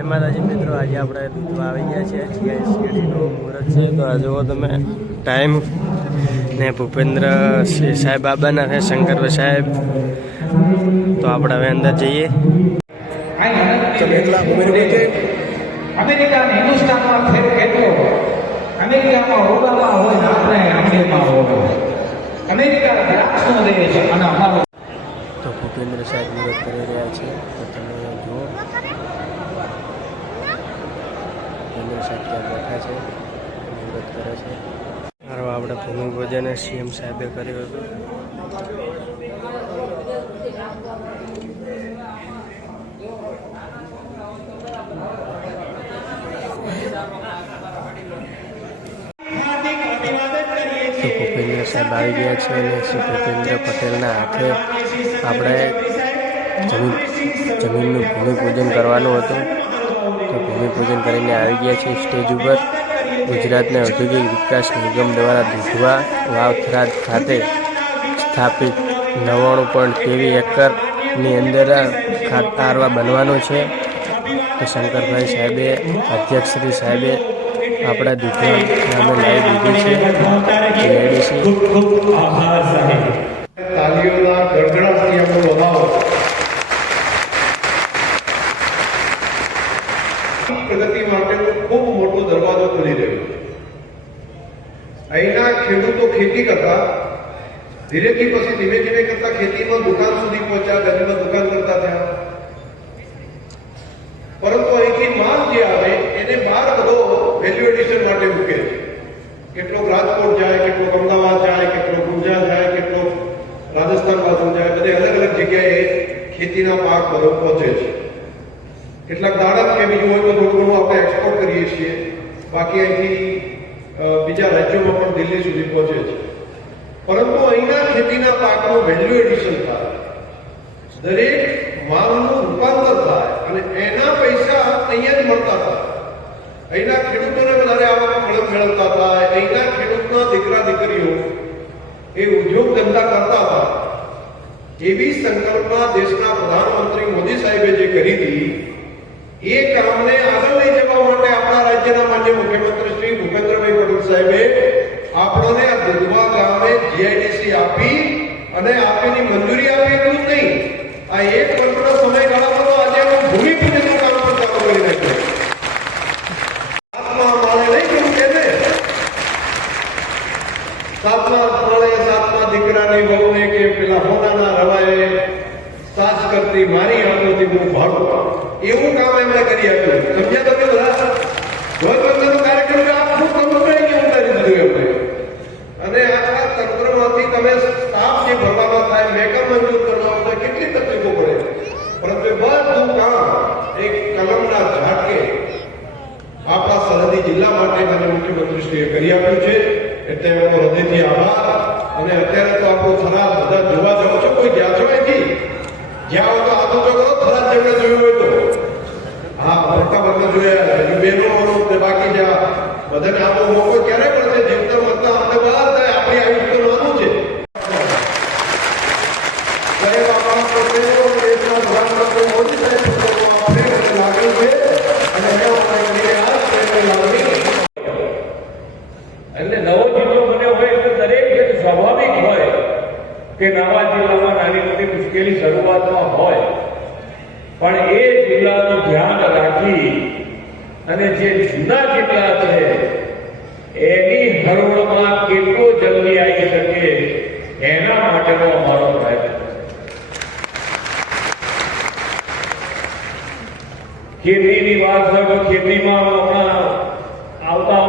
જય માતાજી મિત્રો આજે આપણે દૂધવા આવી ગયા છીએ. મુહૂર્ત છે. તો આ જુઓ તમે ટાઈમ ને ભૂપેન્દ્ર સિંહ સાહેબ બાબાના છે શંકરભાઈ સાહેબ. તો આપણે હવે અંદર જઈએ. અમેરિકા હિન્દુસ્તાનમાં ફેર કેટલો અમેરિકામાં ઓબામા હોય આપણે અમેરિકામાં હોય. અમેરિકા દ્રાક્ષનો દેશ અને અમારો તો ભૂપેન્દ્ર સાહેબ મુહૂર્ત કરી રહ્યા છે. તો તમે જુઓ. ભૂપેન્દ્ર સાહેબ ત્યાં બેઠા છે મુહૂર્ત કરે છે. મારો આપણે ભૂમિપૂજન સીએમ સાહેબે કર્યું હતું. ભૂપેન્દ્ર સાહેબ આવી ગયા છે અને શ્રી ભૂપેન્દ્ર પટેલના હાથે આપણે જમીન જમીનનું ભૂમિપૂજન કરવાનું હતું. ભૂમિપૂજન કરીને આવી ગયા છે. સ્ટેજ ઉપર ગુજરાતના ઔદ્યોગિક વિકાસ નિગમ દ્વારા દુધવા વાવથરાજ ખાતે સ્થાપિત નવ્વાણું પોઈન્ટ તેવી એકરની અંદર ખાતારવા બનવાનું છે. તો શંકરભાઈ સાહેબે, અધ્યક્ષશ્રી સાહેબે આપણા દુધવા લાવી દીધી છે. તાલીઓના ગડગડાટથી આપણો વધાવો માટેનો ખૂબ મોટો દરવાજો ખુલી રહ્યો અહીંના ખેડૂતો ખેતી કરતા ધીરેથી પછી ધીમે ધીમે કરતા ખેતીમાં દુકાન સુધી પહોંચ્યા ગરીબમાં દુકાન કરતા થયા. પરંતુ અહીંથી માલ જે આવે, એને બહાર બધો વેલ્યુ એડિશન માટે મૂકે છે. કેટલોક રાજકોટ જાય, કેટલોક અમદાવાદ જાય, કેટલોક ગુજરાત જાય, કેટલોક રાજસ્થાન બાજુ જાય, બધે અલગ અલગ જગ્યાએ ખેતીના પાક બધો પહોંચે છે. કેટલાક દાડમ કે બીજું હોય તો લોકોનું આપણે એક્સપોર્ટ કરીએ છીએ. બાકી અહીંથી બીજા રાજ્યોમાં પણ દિલ્હી સુધી પહોંચે છે. પરંતુ અહીંના ખેતીના પાકનું વેલ્યુ એડિશન થાય. દરેક માલનું રૂપાંતર થાય અને એના પૈસા અહીંયા જ મળતા થાય. અહીંના ખેડૂતોને વધારે આવક ફળ મેળવતા થાય, અહીંના ખેડૂતના દીકરા દીકરીઓ એ ઉદ્યોગ ધંધા કરતા હતા એવી સંકલ્પના દેશના પ્રધાનમંત્રી મોદી સાહેબે જે કરી હતી એ કામને આગળ લઈ જવા માટે આપણા રાજ્યના માન્ય મુખ્યમંત્રી શ્રી ભૂપેન્દ્રભાઈ પટેલ સાહેબે આપણને આ દુધવા ગામે જીઆઈડીસી આપી અને આપેલી મંજૂરી આપી એટલું જ નહીં. આ એક વર્ષના સમયગાળામાં તો આજે અમે ભૂમિપૂજનનું કામ પણ ચાલુ સાતમા માળે નહીં કેવું કે ને. કે પેલા હોનાના રવાએ સાસ કરતી મારી આંખોથી હું ભાડું એવું કામ એમણે કરી આપ્યું. સમજ્યા તમે બધા? ધ્વજવંદનનો અને આખા તંત્રમાંથી તમે સ્ટાફ જે ભરવામાં મેકઅપ મંજૂર કરવામાં કેટલી તકલીફો પડે? પરંતુ બધું કામ એક કલમના ઝાટકે આપણા સરહદી જિલ્લા માટે મને મુખ્યમંત્રીશ્રીએ કરી આપ્યું છે. એટલે એમનો હૃદયથી અને અત્યારે તો આપણો ખરાબ બધા જોવા જાઓ છો, કોઈ ગયા છો અહીંથી? જ્યાં હોય તો હાથ ઊંચો કરો થરાદ જેમણે જોયું હોય તો હા મોટા બધા જોયા હજુ બેનો અને તે બાકી જ્યાં બધાને મુશ્કેલી શરૂઆતમાં હોય પણ એ જિલ્લાનું ધ્યાન રાખી અને જે જૂના જિલ્લા છે, એની હરોળમાં કેટલો જલ્દી આવી શકે, એના માટેનો અમારો પ્રયત્ન છે. ખેતીની વાત હોય ખેતીમાં હમણાં આવતા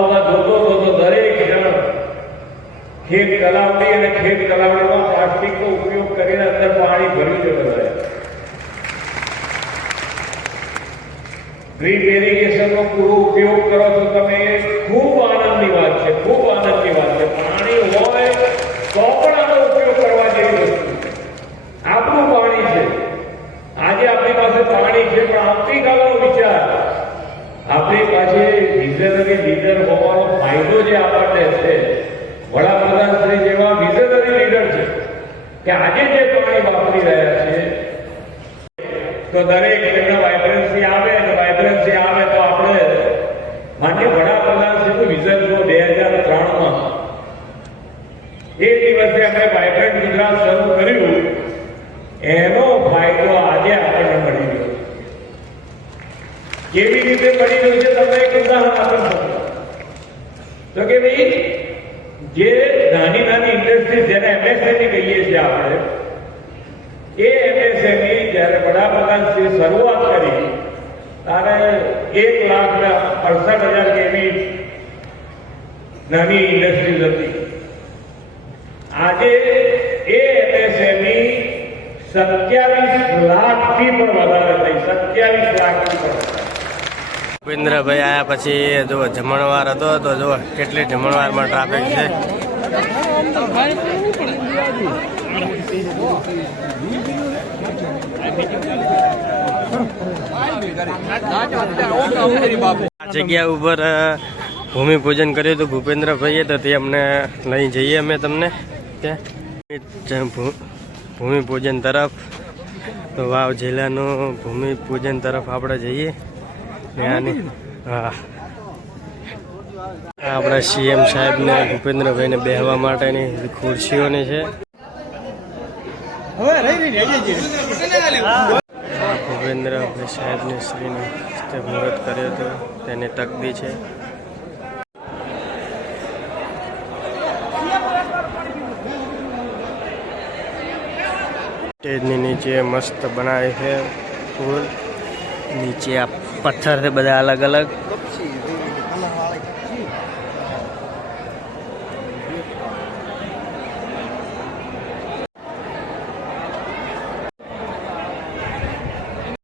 ખેત તલાવડી અને ખેત તલાવડીમાં પ્લાસ્ટિકનો ઉપયોગ કરીને અંદર પાણી ભર્યું છે. બધાએ ડ્રીપ ઇરિગેશનનો પૂરો ઉપયોગ કરો છો તમે એ ખૂબ આનંદની વાત છે. એ વાપરી રહ્યા છીએ તો દરેક જગ્યા વાઇબ્રન્સી આવે અને વાઇબ્રન્સી આવે તો આપણે માન્ય વડાપ્રધાન શ્રીનું વિઝન જો બે હજાર ત્રણમાં એ દિવસે અમે વાઇબ્રન્ટ ગુજરાત શરૂ કર્યું એનો ફાયદો આજે આપણને મળી રહ્યો કેવી રીતે મળી રહ્યો છે તમને એક ઉદાહરણ આપી શકો તો કે ભાઈ જે નાની નાની ઇન્ડસ્ટ્રી જેને એમએસએમઈ કહીએ છીએ આપણે એ એમએસએમઈ જ્યારે વડાપ્રધાનશ્રી શરૂઆત કરી, ત્યારે એક લાખ ને અડસઠ હજાર કેવી નાની ઇન્ડસ્ટ્રીઝ હતી. આજે એ એમએસએમઈ સત્યાવીસ લાખથી પણ વધારે થઈ, સત્યાવીસ લાખથી પણ ભૂપેન્દ્રભાઈ આવ્યા પછી જો જમણવાર હતો તો જો કેટલી જમણવારમાં ટ્રાફિક છે. જગ્યા ઉપર ભૂમિપૂજન કર્યું હતું ભૂપેન્દ્રભાઈએ, તો તે અમને લઈ જઈએ અમે તમને ત્યાં. ભૂમિપૂજન તરફ. તો વાવ જિલ્લાનું ભૂમિપૂજન તરફ આપણે જઈએ. ત્યાંની હા. આ આપણા સીએમ સાહેબને ભૂપેન્દ્રભાઈને બેહવા માટેની ખુરશીઓની છે. ભૂપેન્દ્રભાઈ સાહેબને શ્રીને મુહૂર્ત કર્યો હતો. તેની તકદી છે. સ્ટેજની નીચે મસ્ત બનાવી છે ફૂલ. નીચે આ પથ્થર છે બધા અલગ અલગ